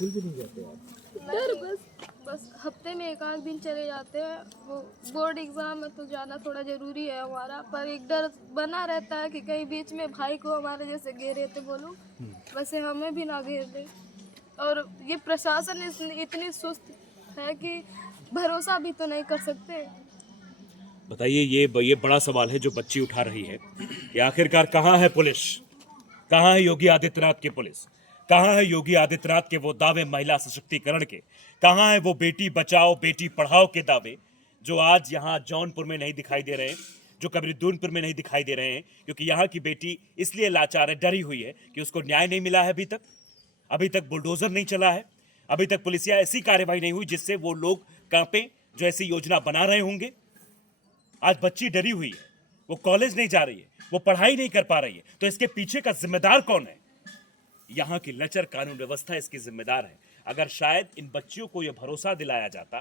School भी नहीं जाते आप? डर बस हफ्ते में एक आध दिन चले जाते हैं। वो बोर्ड एग्ज़ाम है तो जाना थोड़ा ज़रूरी है हमारा, पर एक डर बना रहता है कि कहीं बीच में भाई को हमारे जैसे घेरे तो बोलो वैसे हमें भी ना घेर दे। और ये प्रशासन इतनी सुस्त है कि भरोसा भी तो नहीं कर सकते। बताइए, ये बड़ा सवाल है जो बच्ची उठा रही है कि आखिरकार कहाँ है पुलिस, कहाँ है योगी आदित्यनाथ की पुलिस, कहाँ है योगी आदित्यनाथ के वो दावे महिला सशक्तिकरण के, कहाँ है वो बेटी बचाओ बेटी पढ़ाओ के दावे जो आज यहाँ जौनपुर में नहीं दिखाई दे रहे हैं, जो कभी दूनपुर में नहीं दिखाई दे रहे हैं, क्योंकि यहाँ की बेटी इसलिए लाचार है, डरी हुई है कि उसको न्याय नहीं मिला है अभी तक बुलडोजर नहीं चला है, अभी तक पुलिसिया ऐसी कार्रवाई नहीं हुई जिससे वो लोग कांपे जो ऐसी योजना बना रहे होंगे। आज बच्ची डरी हुई है, वो कॉलेज नहीं जा रही है, वो पढ़ाई नहीं कर पा रही है, तो इसके पीछे का जिम्मेदार कौन है? यहाँ की लचर कानून व्यवस्था इसकी जिम्मेदार है। अगर शायद इन बच्चियों को यह भरोसा दिलाया जाता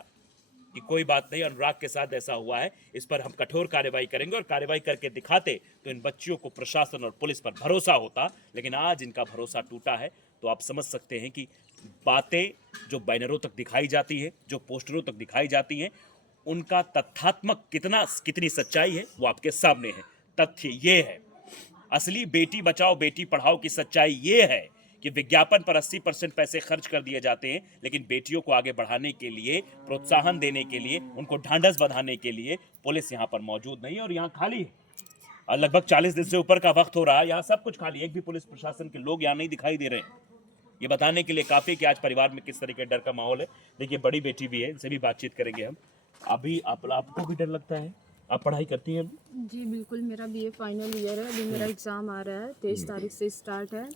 कि कोई बात नहीं, अनुराग के साथ ऐसा हुआ है, इस पर हम कठोर कार्रवाई करेंगे और कार्रवाई करके दिखाते, तो इन बच्चियों को प्रशासन और पुलिस पर भरोसा होता। लेकिन आज इनका भरोसा टूटा है, तो आप समझ सकते हैं कि बातें जो बैनरों तक दिखाई जाती है, जो पोस्टरों तक दिखाई जाती हैं, उनका तथ्यात्मक कितनी सच्चाई है वो आपके सामने है। तथ्य ये है, असली बेटी बचाओ बेटी पढ़ाओ की सच्चाई ये है कि विज्ञापन पर 80% पैसे खर्च कर दिए जाते हैं, लेकिन बेटियों को आगे बढ़ाने के लिए, प्रोत्साहन देने के लिए, उनको ढांढस बंधाने के लिए पुलिस यहाँ पर मौजूद नहीं है और यहाँ खाली है। और लगभग 40 दिन से ऊपर का वक्त हो रहा है, यहाँ सब कुछ खाली है, एक भी पुलिस प्रशासन के लोग यहाँ नहीं दिखाई दे रहे हैं। ये बताने के लिए काफी कि आज परिवार में किस तरह के डर का माहौल है। देखिए, बड़ी बेटी भी है, इनसे भी बातचीत करेंगे हम। अभी आपको भी डर लगता है? आप पढ़ाई करती हैं? जी बिल्कुल, मेरा बीए फाइनल ईयर है, अभी मेरा एग्ज़ाम आ रहा है, 23 तारीख से स्टार्ट है।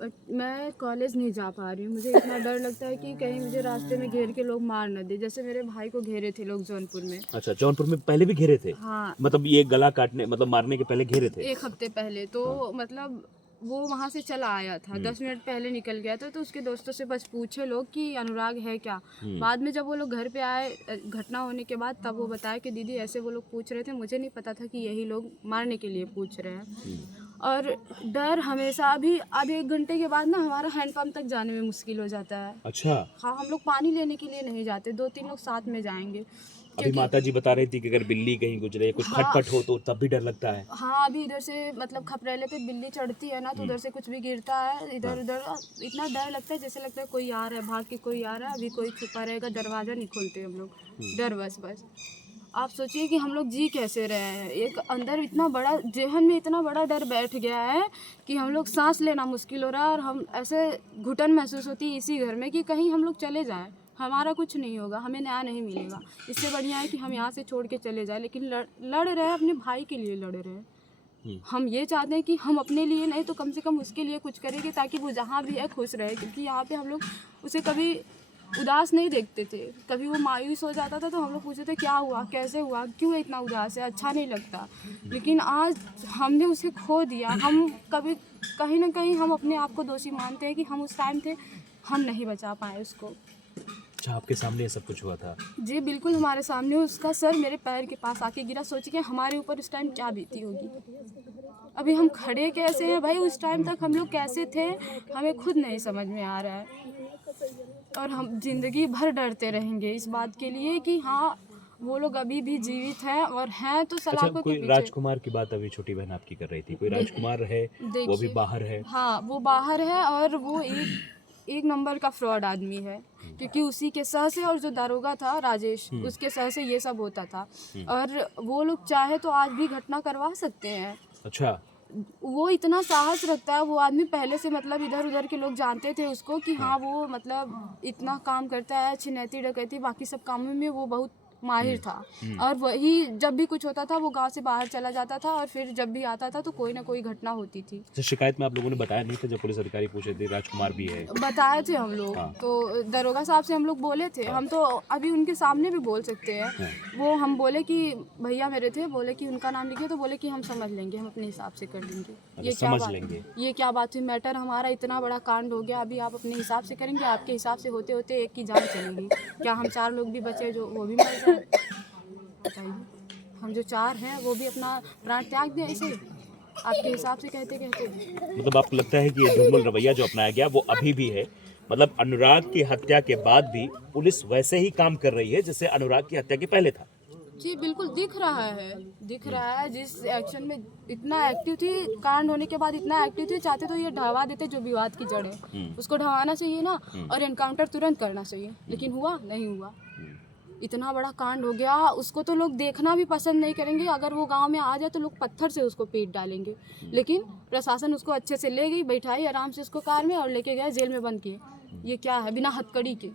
बट मैं कॉलेज नहीं जा पा रही हूँ। मुझे इतना डर लगता है कि कहीं मुझे रास्ते में घेर के लोग मार न दे, जैसे मेरे भाई को घेरे थे लोग जौनपुर में। अच्छा, जौनपुर में पहले भी घेरे थे? हाँ, मतलब ये गला काटने, मतलब मारने के पहले घेरे थे? एक हफ्ते पहले तो मतलब वो वहाँ से चला आया था, 10 मिनट पहले निकल गया था, तो उसके दोस्तों से बस पूछे लोग कि अनुराग है क्या। बाद में जब वो लोग घर पे आए घटना होने के बाद, तब वो बताया कि दीदी ऐसे वो लोग पूछ रहे थे, मुझे नहीं पता था कि यही लोग मारने के लिए पूछ रहे हैं। और डर हमेशा अभी 1 घंटे के बाद ना हमारा हैंडपम्प तक जाने में मुश्किल हो जाता है। अच्छा। हाँ, हम लोग पानी लेने के लिए नहीं जाते, 2-3 लोग साथ में जाएंगे। अभी माता जी बता रही थी कि अगर बिल्ली कहीं गुजरे, कुछ खटपट हो तो तब भी डर लगता है। हाँ, अभी इधर से मतलब खपरेले पे बिल्ली चढ़ती है ना, तो उधर से कुछ भी गिरता है, इधर उधर इतना डर लगता है, जैसे लगता है कोई आ रहा है, भाग के कोई आ रहा है, अभी कोई छुपा रहेगा, दरवाज़ा नहीं खोलते हम लोग, डर बस। आप सोचिए कि हम लोग जी कैसे रहे हैं। एक अंदर इतना बड़ा जेहन में इतना बड़ा डर बैठ गया है कि हम लोग सांस लेना मुश्किल हो रहा है, और हम ऐसे घुटन महसूस होती है इसी घर में कि कहीं हम लोग चले जाएं, हमारा कुछ नहीं होगा, हमें न्याय नहीं मिलेगा। इससे बढ़िया है कि हम यहाँ से छोड़ के चले जाएं, लेकिन लड़ रहे हैं, अपने भाई के लिए लड़ रहे हैं। हम ये चाहते हैं कि हम अपने लिए नहीं तो कम से कम उसके लिए कुछ करेंगे, ताकि वो जहाँ भी है खुश रहे, क्योंकि यहाँ पे हम लोग उसे कभी उदास नहीं देखते थे। कभी वो मायूस हो जाता था तो हम लोग पूछते थे क्या हुआ, कैसे हुआ, क्यों इतना उदास है, अच्छा नहीं लगता। लेकिन आज हमने उसे खो दिया। हम कभी कहीं ना कहीं हम अपने आप को दोषी मानते हैं कि हम उस टाइम थे, हम नहीं बचा पाए उसको। अच्छा, आपके सामने ये सब कुछ हुआ था? जी बिल्कुल, हमारे सामने उसका सर मेरे पैर के पास आके गिरा। सोचिए हमारे ऊपर उस टाइम क्या बीती होगी। अभी हम खड़े कैसे हैं भाई, उस टाइम तक हम लोग कैसे थे, हमें खुद नहीं समझ में आ रहा है। और हम जिंदगी भर डरते रहेंगे इस बात के लिए कि हाँ, वो लोग अभी भी जीवित हैं, और हैं तो अच्छा, सलाखों के कोई पीछे। राजकुमार की बात अभी छोटी बहन आपकी कर रही थी, कोई राजकुमार है, वो भी बाहर है? हाँ, वो बाहर है, और वो एक नंबर का फ्रॉड आदमी है, क्योंकि उसी के सह से, और जो दारोगा था राजेश, उसके सह से ये सब होता था। और वो लोग चाहे तो आज भी घटना करवा सकते हैं। अच्छा। वो इतना साहस रखता है वो आदमी, पहले से मतलब इधर उधर के लोग जानते थे उसको कि हाँ वो मतलब इतना काम करता है, छिनैती डकैती बाकी सब कामों में वो बहुत माहिर था। और वही जब भी कुछ होता था वो गांव से बाहर चला जाता था, और फिर जब भी आता था तो कोई ना कोई घटना होती थी। तो शिकायत में आप लोगों ने बताया नहीं था जब पुलिस अधिकारी पूछे थे राजकुमार भी है? बताए थे हम लोग। तो दरोगा साहब से हम लोग बोले थे, हम तो अभी उनके सामने भी बोल सकते हैं। वो हम बोले कि भैया मेरे थे, बोले कि उनका नाम लिखिए, तो बोले कि हम समझ लेंगे, हम अपने हिसाब से कर लेंगे। ये क्या बात, ये क्या बात हुई, मैटर हमारा इतना बड़ा कांड हो गया, अभी आप अपने हिसाब से करेंगे, आपके हिसाब से होते होते एक की जान चलेगी, क्या हम 4 लोग भी बचे जो वो भी मर जाए? बताइए, हम जो 4 हैं वो भी अपना प्राण त्याग दिया ऐसे आपके हिसाब से कहते कहते। मतलब आपको लगता है कि ये ढुलमुल रवैया जो अपनाया गया वो अभी भी है, मतलब अनुराग की हत्या के बाद भी पुलिस वैसे ही काम कर रही है जैसे अनुराग की हत्या के पहले था। जी बिल्कुल दिख रहा है जिस एक्शन में इतना एक्टिव थी, कांड होने के बाद इतना एक्टिव थी, चाहते तो ये ढवा देते जो विवाद की जड़ है उसको ढवाना चाहिए ना, और एनकाउंटर तुरंत करना चाहिए, लेकिन हुआ नहीं हुआ। इतना बड़ा कांड हो गया, उसको तो लोग देखना भी पसंद नहीं करेंगे। अगर वो गांव में आ जाए तो लोग पत्थर से उसको पीट डालेंगे, लेकिन प्रशासन उसको अच्छे से ले गई, बैठाई आराम से उसको कार में और लेके गया जेल में बंद किए। ये क्या है, बिना हथकड़ी के।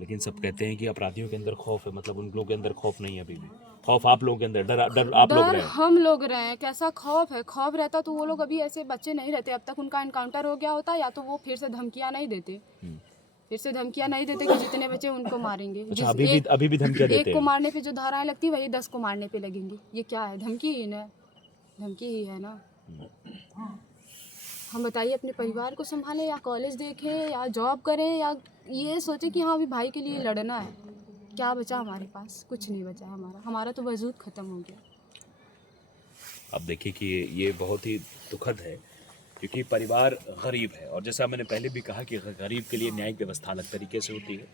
लेकिन सब कहते हैं कि अपराधियों के अंदर खौफ है, मतलब उन लोगों के अंदर खौफ नहीं है अभी भी। खौफ आप लोगों के अंदर, डर आप लोग डर रहे हैं। हम लोग रहे हैं। कैसा खौफ है, खौफ रहता तो वो लोग अभी ऐसे बच्चे नहीं रहते। अब तक उनका एनकाउंटर हो गया होता, या तो वो फिर से धमकियां नहीं देते कि जितने बचे उनको मारेंगे। अच्छा, अभी भी धमकियां देते एक हैं। को मारने पे जो धाराएं लगती वही 10 को मारने पे लगेंगी। ये क्या है, धमकी ही है ना। हम बताइए, अपने परिवार को संभालें या कॉलेज देखें या जॉब करें, या ये सोचे कि हाँ अभी भाई के लिए लड़ना है। क्या बचा हमारे पास? कुछ नहीं बचा हमारा तो वजूद ख़त्म हो गया। अब देखिए कि ये बहुत ही दुखद है, क्योंकि परिवार गरीब है, और जैसा मैंने पहले भी कहा कि गरीब के लिए न्यायिक व्यवस्था अलग तरीके से होती है।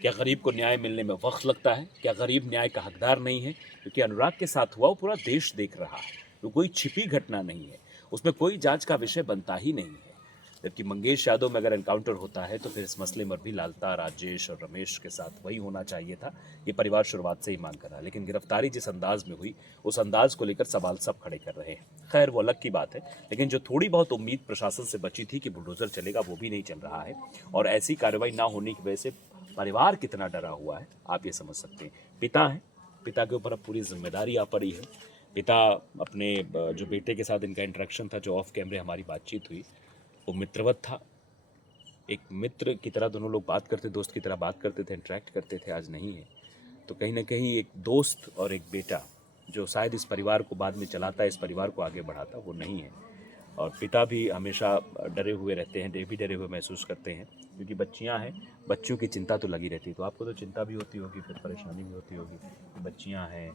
क्या गरीब को न्याय मिलने में वक्त लगता है? क्या गरीब न्याय का हकदार नहीं है? क्योंकि अनुराग के साथ हुआ वो पूरा देश देख रहा है, वो कोई छिपी घटना नहीं है, उसमें कोई जांच का विषय बनता ही नहीं है। जबकि मंगेश यादव में अगर एनकाउंटर होता है तो फिर इस मसले में भी लालता, राजेश और रमेश के साथ वही होना चाहिए था। ये परिवार शुरुआत से ही मांग कर रहा है, लेकिन गिरफ्तारी जिस अंदाज में हुई उस अंदाज को लेकर सवाल सब खड़े कर रहे हैं। खैर, वो अलग की बात है, लेकिन जो थोड़ी बहुत उम्मीद प्रशासन से बची थी कि बुलडोजर चलेगा, वो भी नहीं चल रहा है। और ऐसी कार्रवाई ना होने की वजह से परिवार कितना डरा हुआ है आप ये समझ सकते हैं। पिता है, पिता के ऊपर अब पूरी जिम्मेदारी आ पड़ी है। पिता अपने जो बेटे के साथ इनका इंटरेक्शन था, जो ऑफ कैमरे हमारी बातचीत हुई, वो मित्रवत था। एक मित्र की तरह दोनों लोग बात करते, दोस्त की तरह बात करते थे, इंटरेक्ट करते थे, आज नहीं है। तो कहीं ना कहीं एक दोस्त और एक बेटा जो शायद इस परिवार को बाद में चलाता, इस परिवार को आगे बढ़ाता, वो नहीं है। और पिता भी हमेशा डरे हुए रहते हैं, भी डरे हुए महसूस करते हैं, क्योंकि बच्चियां हैं, बच्चों की चिंता तो लगी रहती है। तो आपको तो चिंता भी होती होगी, फिर परेशानी भी होती होगी कि बच्चियां हैं,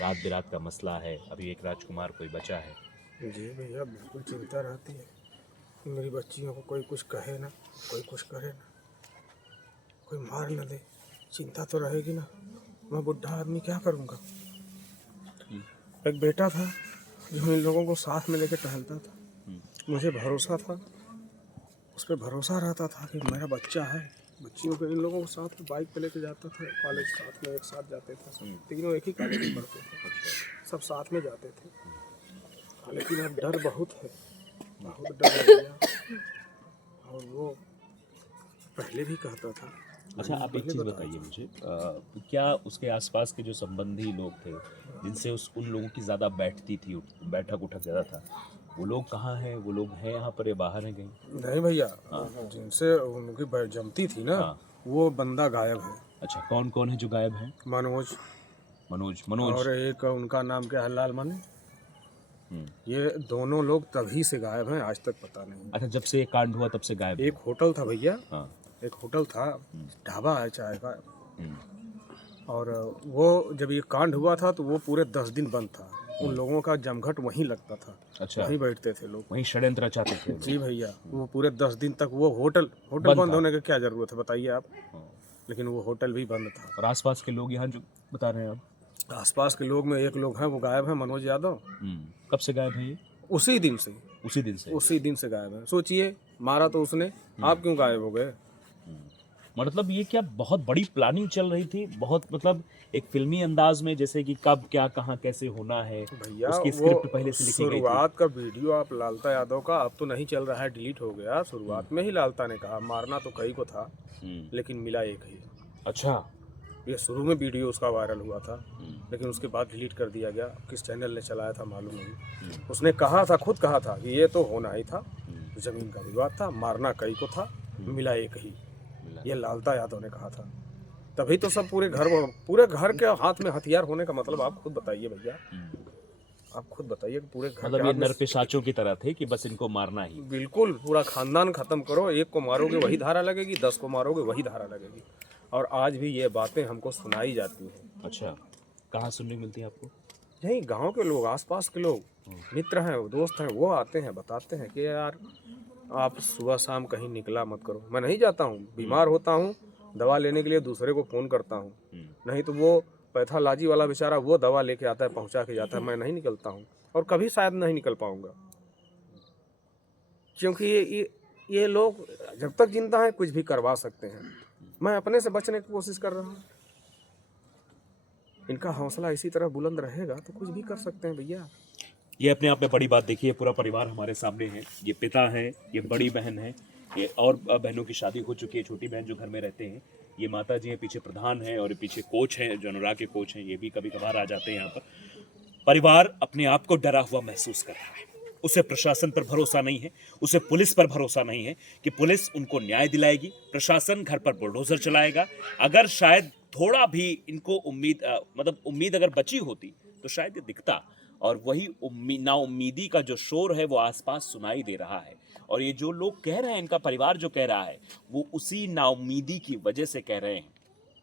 रात बिरात का मसला है, अभी एक राजकुमार कोई बचा है। जी भैया, बिल्कुल चिंता रहती है। मेरी बच्चियों को कोई कुछ कहे ना, कोई कुछ करे ना, कोई मार न दे, चिंता तो रहेगी ना। मैं बुढ़ा आदमी क्या करूँगा। एक बेटा था जो इन लोगों को साथ में लेकर टहलता था, मुझे भरोसा था, उस पर भरोसा रहता था कि मेरा बच्चा है। बच्चियों को इन लोगों को साथ में बाइक पे लेके जाता था, कॉलेज साथ में एक साथ जाते थे, सब तीनों एक ही कॉलेज में पढ़ते थे, सब साथ में जाते थे। लेकिन अब डर बहुत है, बहुत डर लग गया। और वो पहले भी कहता था। अच्छा, आप एक चीज़ बताइए मुझे, क्या उसके आसपास के जो संबंधी लोग थे जिनसे उन लोगों की ज़्यादा बैठक उठक ज़्यादा था, वो लोग कहाँ हैं? वो लोग हैं यहाँ पर या बाहर हैं कहीं? नहीं भैया, जिनसे उनकी जमती थी ना, वो बंदा गायब है। अच्छा, कौन कौन है जो गायब है? मनोज मनोज और एक उनका नाम क्या है, लाल माने। ये दोनों लोग तभी से गायब हैं, आज तक पता नहीं। अच्छा, जब से ये कांड हुआ तब से गायब एक होटल था भैया, हाँ। एक होटल था, ढाबा है चाय का, और वो जब ये कांड हुआ था तो वो पूरे 10 दिन बंद था। उन लोगों का जमघट वहीं लगता था। अच्छा, वहीं बैठते थे लोग, वहीं षड्यंत्र चाहते थे। जी भैया, वो पूरे 10 दिन तक वो होटल बंद होने की क्या जरूरत है बताइए आप। लेकिन वो होटल भी बंद था। और आसपास के लोग यहाँ जो बता रहे हैं आप? आसपास के लोग में एक लोग हैं, वो गायब है, मनोज यादव। कब से गायब है ये? उसी दिन से उसी दिन से गायब है। सोचिए, मारा तो उसने, आप क्यों गायब हो गए। मतलब ये क्या बहुत बड़ी प्लानिंग चल रही थी, बहुत मतलब एक फिल्मी अंदाज में, जैसे कि कब क्या कहाँ कैसे होना है, भैया उसकी स्क्रिप्ट पहले से लिखी गई थी। शुरुआत का वीडियो आप लालता यादव का अब तो नहीं चल रहा है, डिलीट हो गया। शुरुआत में ही लालता ने कहा मारना तो कई को था, लेकिन मिला एक ही। अच्छा, ये शुरू में वीडियो उसका वायरल हुआ था, लेकिन उसके बाद डिलीट कर दिया गया। किस चैनल ने चलाया था मालूम नहीं। उसने कहा था, खुद कहा था कि ये तो होना ही था, जमीन का विवाद था, मारना कई को था, मिला एक ही। ये लालता यादव ने कहा था। तभी तो सब पूरे घर के हाथ में हथियार होने का मतलब आप खुद बताइए भैया, आप खुद बताइए कि पूरे घर मतलब ये नरपिशाचों की तरह थे कि बस इनको मारना ही। बिल्कुल, पूरा खानदान खत्म करो, एक को मारोगे वही धारा लगेगी, 10 को मारोगे वही धारा लगेगी। और आज भी ये बातें हमको सुनाई जाती हैं। अच्छा, कहाँ सुनने मिलती है आपको? यही गांव के लोग, आसपास के लोग, मित्र हैं, दोस्त हैं, वो आते हैं, बताते हैं कि यार आप सुबह शाम कहीं निकला मत करो। मैं नहीं जाता हूँ, बीमार होता हूँ दवा लेने के लिए दूसरे को फ़ोन करता हूँ, नहीं तो वो पैथोलॉजी वाला बेचारा वो दवा लेके आता है, पहुँचा के जाता है। मैं नहीं निकलता हूँ और कभी शायद नहीं निकल पाऊँगा, क्योंकि ये लोग जब तक जिंदा हैं कुछ भी करवा सकते हैं। मैं अपने से बचने की कोशिश कर रहा हूँ। इनका हौसला इसी तरह बुलंद रहेगा तो कुछ भी कर सकते हैं भैया। ये अपने आप में बड़ी बात। देखिए पूरा परिवार हमारे सामने है, ये पिता है, ये बड़ी बहन है, ये और बहनों की शादी हो चुकी है, छोटी बहन जो घर में रहते हैं, ये माता जी हैं, पीछे प्रधान है और पीछे कोच हैं जो अनुराग के कोच हैं, ये भी कभी कभार आ जाते हैं यहाँ पर। परिवार अपने आप को डरा हुआ महसूस कर रहा है। उसे प्रशासन पर भरोसा नहीं है, उसे पुलिस पर भरोसा नहीं है कि पुलिस उनको न्याय दिलाएगी, प्रशासन घर पर बुलडोजर चलाएगा। अगर शायद थोड़ा भी इनको उम्मीद अगर बची होती तो शायद ये दिखता। और वही नाउम्मीदी का जो शोर है वो आसपास सुनाई दे रहा है। और ये जो लोग कह रहे हैं, इनका परिवार जो कह रहा है, वो उसी नाउम्मीदी की वजह से कह रहे हैं,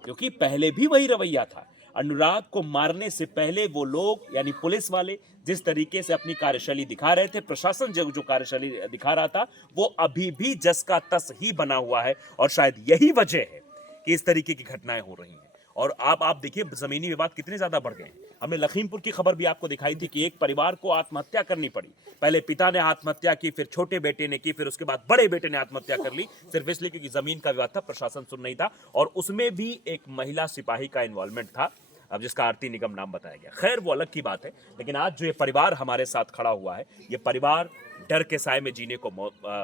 क्योंकि पहले भी वही रवैया था। अनुराग को मारने से पहले वो लोग यानी पुलिस वाले जिस तरीके से अपनी कार्यशैली दिखा रहे थे, प्रशासन जो कार्यशैली दिखा रहा था, वो अभी भी जस का तस ही बना हुआ है। और शायद यही वजह है कि इस तरीके की घटनाएं हो रही हैं। और आप देखिए जमीनी विवाद कितने ज्यादा बढ़ गए हैं। हमें लखीमपुर की खबर भी आपको दिखाई थी कि एक परिवार को आत्महत्या करनी पड़ी। पहले पिता ने आत्महत्या की, फिर छोटे बेटे ने की, फिर उसके बाद बड़े बेटे ने आत्महत्या कर ली, सिर्फ इसलिए क्योंकि जमीन का विवाद था, प्रशासन सुन नहीं था। और उसमें भी एक महिला सिपाही का इन्वॉल्वमेंट था, अब जिसका आरती निगम नाम बताया गया। खैर वो अलग की बात है, लेकिन आज जो ये परिवार हमारे साथ खड़ा हुआ है, ये परिवार डर के साए में जीने को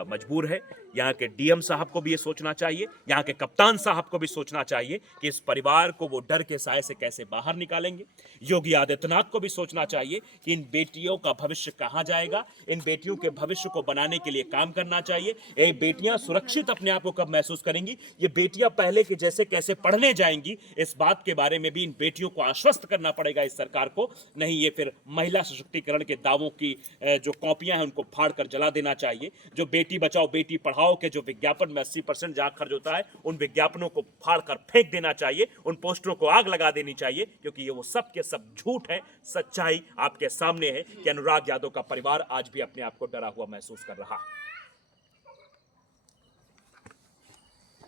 मजबूर है। यहाँ के डीएम साहब को भी ये सोचना चाहिए, यहाँ के कप्तान साहब को भी सोचना चाहिए कि इस परिवार को वो डर के साए से कैसे बाहर निकालेंगे। योगी आदित्यनाथ को भी सोचना चाहिए कि इन बेटियों का भविष्य कहाँ जाएगा, इन बेटियों के भविष्य को बनाने के लिए काम करना चाहिए। ये बेटियां सुरक्षित अपने आप को कब महसूस करेंगी, ये बेटियां पहले के जैसे कैसे पढ़ने जाएंगी, इस बात के बारे में भी इन बेटियों को आश्वस्त करना पड़ेगा इस सरकार को। नहीं ये फिर महिला सशक्तिकरण के दावों की जो कॉपियां हैं उनको फाड़ कर जला देना चाहिए। जो बेटी बचाओ बेटी पढ़ाओ के जो विज्ञापन में 80% जहां खर्च होता है, उन विज्ञापनों को फाड़ कर फेंक देना चाहिए, उन पोस्टरों को आग लगा देनी चाहिए, क्योंकि ये वो सब के सब झूठ है। सच्चाई आपके सामने है कि अनुराग यादव का परिवार आज भी अपने आप को डरा हुआ महसूस कर रहा है।